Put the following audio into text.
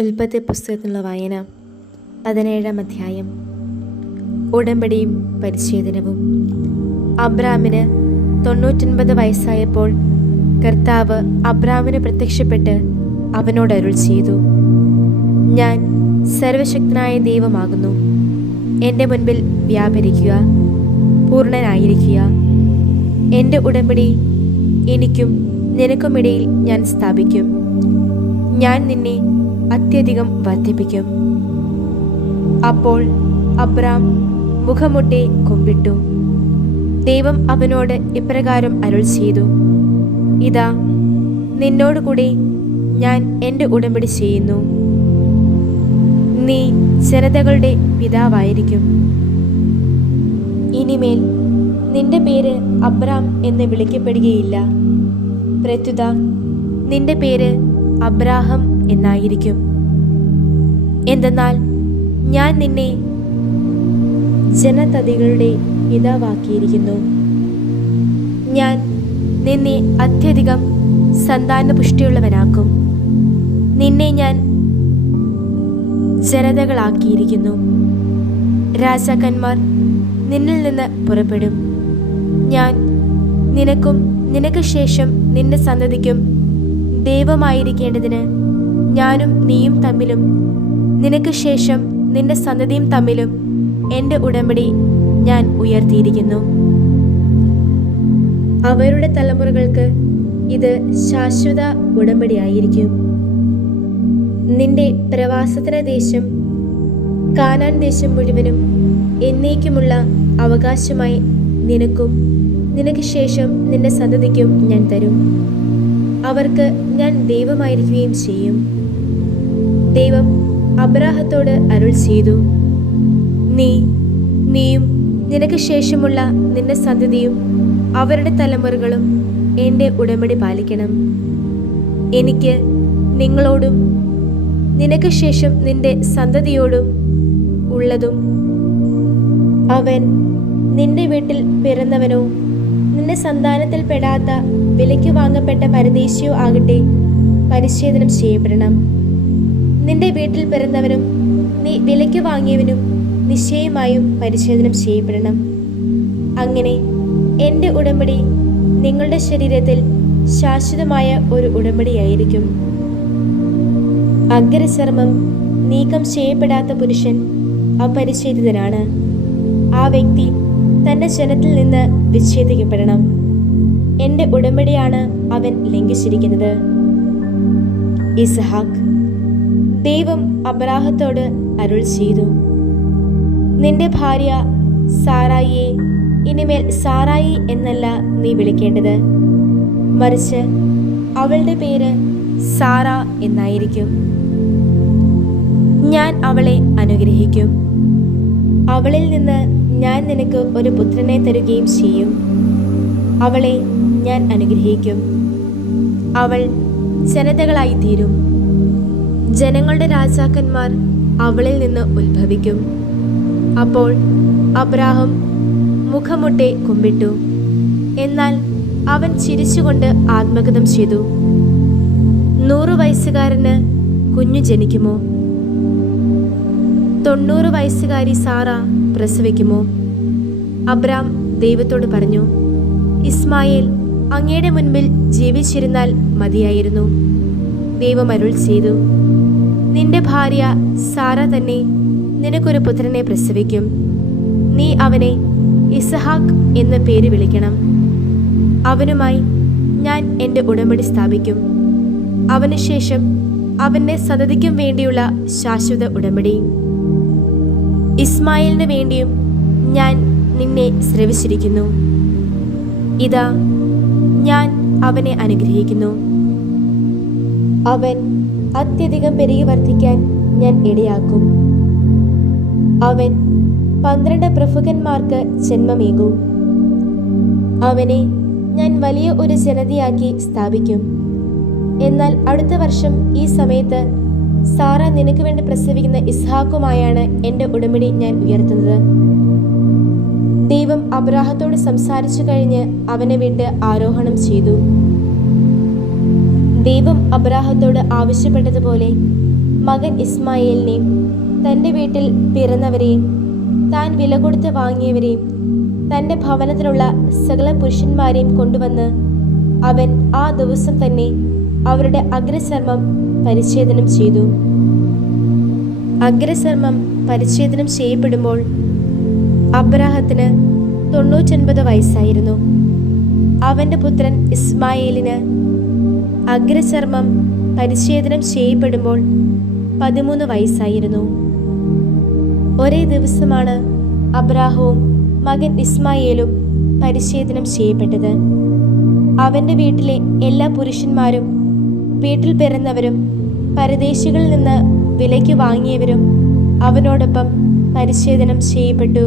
ഉൽപ്പത്തി പുസ്തകത്തിനുള്ള വായന പതിനേഴാം അധ്യായം. ഉടമ്പടിയും പരിച്ഛേദനവും. അബ്രാമിന് തൊണ്ണൂറ്റൊൻപത് വയസ്സായപ്പോൾ കർത്താവ് അബ്രാമിന് പ്രത്യക്ഷപ്പെട്ട് അവനോട് അരുൾ ചെയ്തു. ഞാൻ സർവശക്തനായ ദൈവമാകുന്നു. എന്റെ മുൻപിൽ വ്യാപരിക്കുക പൂർണനായിരിക്കുക. എന്റെ ഉടമ്പടി എനിക്കും നിനക്കുമിടയിൽ ഞാൻ സ്ഥാപിക്കും. ഞാൻ നിന്നെ അത്യധികം വർദ്ധിപ്പിക്കും. അപ്പോൾ അബ്രാം മുഖമുട്ടി കുമ്പിട്ടു. ദൈവം അവനോട് ഇപ്രകാരം അരുൾ ചെയ്തു. ഇതാ നിന്നോടുകൂടി ഞാൻ എന്റെ ഉടമ്പടി ചെയ്യുന്നു. നീ ജനതകളുടെ പിതാവായിരിക്കും. ഇനിമേൽ നിന്റെ പേര് അബ്രാം എന്ന് വിളിക്കപ്പെടുകയില്ല. പ്രത്യുത നിന്റെ പേര് അബ്രാഹം എന്നായിരിക്കും. എന്തെന്നാൽ ഞാൻ നിന്നെ ജനതതികളുടെ പിതാവാക്കിയിരിക്കുന്നു. ഞാൻ നിന്നെ അത്യധികം സന്താനപുഷ്ടിയുള്ളവനാക്കും. നിന്നെ ഞാൻ ജനതകളാക്കിയിരിക്കുന്നു. രാജാക്കന്മാർ നിന്നിൽ നിന്ന് പുറപ്പെടും. ഞാൻ നിനക്കും നിനക്ക് ശേഷം നിന്റെ സന്തതിക്കും ദൈവമായിരിക്കേണ്ടതിന് ഞാനും നീയും തമ്മിലും. നിനക്ക് ശേഷം നിന്റെ സന്തതിയും തമ്മിലും എന്റെ ഉടമ്പടി ഞാൻ ഉയർത്തിയിരിക്കുന്നു. അവരുടെ തലമുറകൾക്ക് ഇത് ശാശ്വത ഉടമ്പടിയായിരിക്കും നിന്റെ പ്രവാസത്തിന ദേശം കാനാൻ ദേശം മുഴുവനും എന്നേക്കുമുള്ള അവകാശമായി നിനക്കും നിനക്ക് ശേഷം നിന്റെ സന്തതിക്കും ഞാൻ തരും. അവർക്ക് ഞാൻ ദൈവമായിരിക്കുകയും ചെയ്യും. ദൈവം അബ്രാഹത്തോട് അരുൾ ചെയ്തു. നീ നീയും നിനക്ക് ശേഷമുള്ള നിന്റെ സന്തതിയും അവരുടെ തലമുറകളും എന്റെ ഉടമ്പടി പാലിക്കണം. എനിക്ക് നിങ്ങളോടും നിനക്ക് ശേഷം നിന്റെ സന്തതിയോടും ഉള്ളതും അവൻ നിന്റെ വീട്ടിൽ പിറന്നവനോ നിന്റെ സന്താനത്തിൽ പെടാത്ത വിലയ്ക്ക് വാങ്ങപ്പെട്ട പരദേശിയോ ആകട്ടെ പരിച്ഛേദനം ചെയ്യപ്പെടണം. നിന്റെ വീട്ടിൽ പിറന്നവനും നീ വിലയ്ക്ക് വാങ്ങിയവനും നിശ്ചയമായും പരിച്ഛേദനം ചെയ്യപ്പെടണം. അങ്ങനെ എന്റെ ഉടമ്പടി നിങ്ങളുടെ ശരീരത്തിൽ ശാശ്വതമായ ഒരു ഉടമ്പടിയായിരിക്കും. അഗ്രചർമ്മം നീക്കം ചെയ്യപ്പെടാത്ത പുരുഷൻ അപരിച്ഛേദിതനാണ്. ആ വ്യക്തി തന്റെ ജനത്തിൽ നിന്ന് വിച്ഛേദിക്കപ്പെടണം. എന്റെ ഉടമ്പടിയാണ് അവൻ ലംഘിച്ചിരിക്കുന്നത്. ഇസഹാക്ക് ദൈവം അബ്രാഹത്തോട് അരുൾ ചെയ്തു. നിന്റെ ഭാര്യ സാറായിയെ ഇനിമേൽ സാറായി എന്നല്ല നീ വിളിക്കേണ്ടത്. മറിച്ച് അവളുടെ പേര് സാറ എന്നായിരിക്കും. ഞാൻ അവളെ അനുഗ്രഹിക്കും. അവളിൽ നിന്ന് ഞാൻ നിനക്ക് ഒരു പുത്രനെ തരുകയും ചെയ്യും. അവളെ ഞാൻ അനുഗ്രഹിക്കും. അവൾ ജനതകളായി തീരും. ജനങ്ങളുടെ രാജാക്കന്മാർ അവളിൽ നിന്ന് ഉത്ഭവിക്കും. അപ്പോൾ അബ്രാഹം മുഖമുട്ടെ കുമ്പിട്ടു. എന്നാൽ അവൻ ചിരിച്ചുകൊണ്ട് ആത്മഗതം ചെയ്തു. നൂറു വയസ്സുകാരന് കുഞ്ഞു ജനിക്കുമോ? തൊണ്ണൂറ് വയസ്സുകാരി സാറ പ്രസവിക്കുമോ? അബ്രാം ദൈവത്തോട് പറഞ്ഞു ഇസ്മായേൽ അങ്ങയുടെ മുൻപിൽ ജീവിച്ചിരുന്നാൽ മതിയായിരുന്നു. ദൈവം അരുൾ ചെയ്തു നിന്റെ ഭാര്യ സാറ തന്നെ നിനക്കൊരു പുത്രനെ പ്രസവിക്കും. നീ അവനെ ഇസഹാക്ക് എന്ന പേര് വിളിക്കണം. അവനുമായി ഞാൻ എന്റെ ഉടമ്പടി സ്ഥാപിക്കും. അവനുശേഷം അവന്റെ സതതിക്കും വേണ്ടിയുള്ള ശാശ്വത ഉടമ്പടി. ഇസ്മായിലിന് വേണ്ടിയും ഞാൻ നിന്നെ ശ്രവിച്ചിരിക്കുന്നു ഇതാ ഞാൻ അവനെ അനുഗ്രഹിക്കുന്നു. അവൻ അത്യധികം പെരുകി വർദ്ധിക്കാൻ ഞാൻ ഇടയാക്കും. അവൻ പന്ത്രണ്ട് പ്രഭുക്കന്മാർക്ക് ജന്മമേകും. അവനെ ഞാൻ വലിയ ഒരു ജനതയാക്കി സ്ഥാപിക്കും. എന്നാൽ അടുത്ത വർഷം ഈ സമയത്ത് സാറ നിനക്ക് വേണ്ടി പ്രസവിക്കുന്ന ഇസ്ഹാക്കുമായാണ് എന്റെ ഉടമ്പടി ഞാൻ ഉയർത്തുന്നത്. ദൈവം അബ്രാഹത്തോട് സംസാരിച്ചു കഴിഞ്ഞ് അവനെ വിട്ട് ആരോഹണം ചെയ്തു. ദൈവം അബ്രാഹത്തോട് ആവശ്യപ്പെട്ടതുപോലെ മകൻ ഇസ്മായിലിനെയും തന്റെ വീട്ടിൽ പിറന്നവരെയും താൻ വില കൊടുത്ത് വാങ്ങിയവരെയും തന്റെ ഭവനത്തിലുള്ള സകല പുരുഷന്മാരെയും കൊണ്ടുവന്ന് അവൻ ആ ദിവസം തന്നെ അവരുടെ അഗ്രചർമ്മം പരിച്ഛേദനം ചെയ്തു. അഗ്രചർമ്മം പരിച്ഛേദനം ചെയ്യപ്പെടുമ്പോൾ അബ്രാഹത്തിന് തൊണ്ണൂറ്റൊൻപത് വയസ്സായിരുന്നു. അവന്റെ പുത്രൻ ഇസ്മായേലിന് അഗ്രചർമ്മം പരിച്ഛേദനം ചെയ്യപ്പെടുമ്പോൾ പതിമൂന്ന് വയസ്സായിരുന്നു. ഒരേ ദിവസമാണ് അബ്രാഹവും മകൻ ഇസ്മായേലും പരിച്ഛേദനം ചെയ്യപ്പെട്ടത്. അവന്റെ വീട്ടിലെ എല്ലാ പുരുഷന്മാരും വീട്ടിൽ പിറന്നവരും പരദേശികളിൽ നിന്ന് വിലയ്ക്ക് വാങ്ങിയവരും അവനോടൊപ്പം പരിച്ഛേദനം ചെയ്യപ്പെട്ടു.